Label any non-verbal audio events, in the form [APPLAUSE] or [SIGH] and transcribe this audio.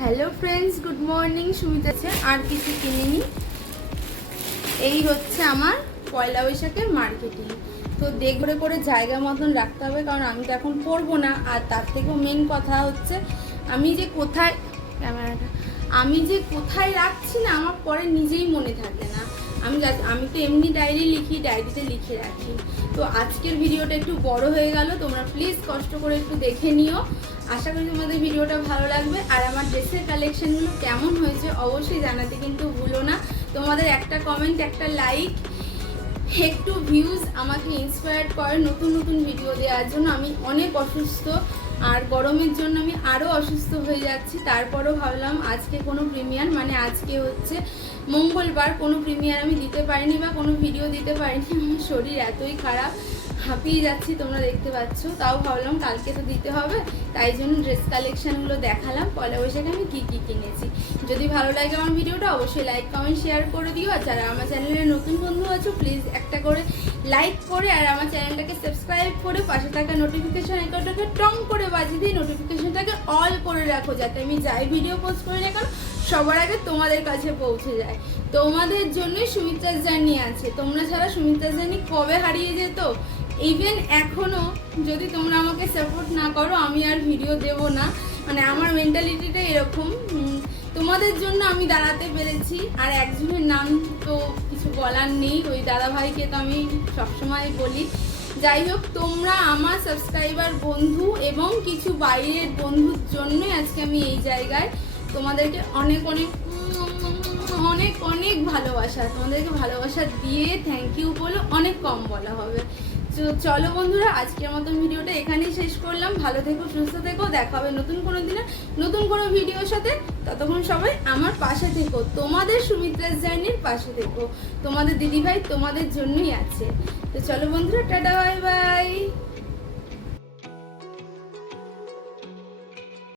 Hello friends, good morning, Sumita আর কিছু কিনিনি। এই হচ্ছে আমার পয়লা বৈশাখের মার্কেটিং। তো দেখবে করে জায়গা মতন রাখতে হবে, কারণ আমি তো এখন পরবো না। আর তার থেকেও মেন কথা হচ্ছে, আমি যে কোথায় ক্যামেরাটা। আমি যে কোথায় রাখছি না, আমার পরে নিজেই মনে থাকে না। আমি আমি তো এমনি ডায়েরি লিখি ডায়েরিতে লিখে রাখি। তো আজকের ভিডিওটা একটু বড় হয়ে গেল, তোমরা প্লিজ কষ্ট করে একটু দেখে নিও। আশা করি তোমাদের ভিডিওটা ভালো লাগবে। আর আমার ড্রেসের কালেকশনগুলো কেমন হয়েছে অবশ্যই জানাতে কিন্তু ভুলো না। তোমাদের একটা কমেন্ট একটা লাইক একটু ভিউজ আমাকে ইন্সপায়ার করে নতুন নতুন ভিডিও দেওয়ার জন্য। আমি অনেক অসুস্থ আর গরমের জন্য আমি আরও অসুস্থ হয়ে যাচ্ছি। তারপরও ভাবলাম আজকে কোনো প্রিমিয়ার মানে আজকে হচ্ছে মঙ্গলবার কোনো প্রিমিয়ার আমি দিতে পারিনি বা কোনো ভিডিও দিতে পারিনি। [LAUGHS] আমার শরীর এতই খারাপ, হাঁপিয়ে যাচ্ছি, তোমরা দেখতে পাচ্ছ। তাও ভাবলাম কালকে তো দিতে হবে, তাই জন্য ড্রেস কালেকশানগুলো দেখালাম। পয়লা বৈশাখে আমি কী কী কিনেছি। যদি ভালো লাগে আমার ভিডিওটা অবশ্যই লাইক কমেন্ট শেয়ার করে দিও। আর যারা আমার চ্যানেলে নতুন বন্ধু আছো প্লিজ একটা করে লাইক করে আর আমার চ্যানেলটাকে সাবস্ক্রাইব করে পাশে থাকা নোটিফিকেশন আইকনটাকে টং করে বাজিয়ে দিয়ে নোটিফিকেশনটাকে অল করে রাখো যাতে আমি যাই ভিডিও পোস্ট করি না কেন, সবার আগে তোমাদের কাছে পৌঁছে যায়। তোমাদের জন্যই সুমিত্রার জার্নি আছে। তোমরা ছাড়া সুমিত্রার জার্নি কবে হারিয়ে যেত? ইভেন এখনও যদি তোমরা আমাকে সাপোর্ট না করো, আমি আর ভিডিও দেব না। মানে আমার মেন্টালিটিটা এরকম তোমাদের জন্য আমি দাঁড়াতে পেরেছি, আর একজনের নাম তো কিছু বলার নেই, ওই দাদাভাইকে তো আমি সবসময় বলি। যাই হোক, তোমরা আমার সাবস্ক্রাইবার বন্ধু এবং কিছু বাইরের বন্ধুর জন্যই আজকে আমি এই জায়গায় তোমাদেরকে অনেক অনেক অনেক অনেক ভালোবাসা, তোমাদেরকে ভালোবাসা দিয়ে থ্যাংক ইউ বলে অনেক কম বলা হবে। তো চলো বন্ধুরা, আজকের মতন ভিডিওটা এখানেই শেষ করলাম। ভালো থেকো, সুস্থ থেকো, দেখা হবে নতুন কোনো দিনে, নতুন কোনো ভিডিওর সাথে। ততক্ষণ সবাই আমার পাশে থেকো, তোমাদের সুমিত্রাস জার্নির পাশে থেকো। তোমাদের দিদিভাই তোমাদের জন্যই আছে। তো চলো বন্ধুরা, টাটা, বাই বাই।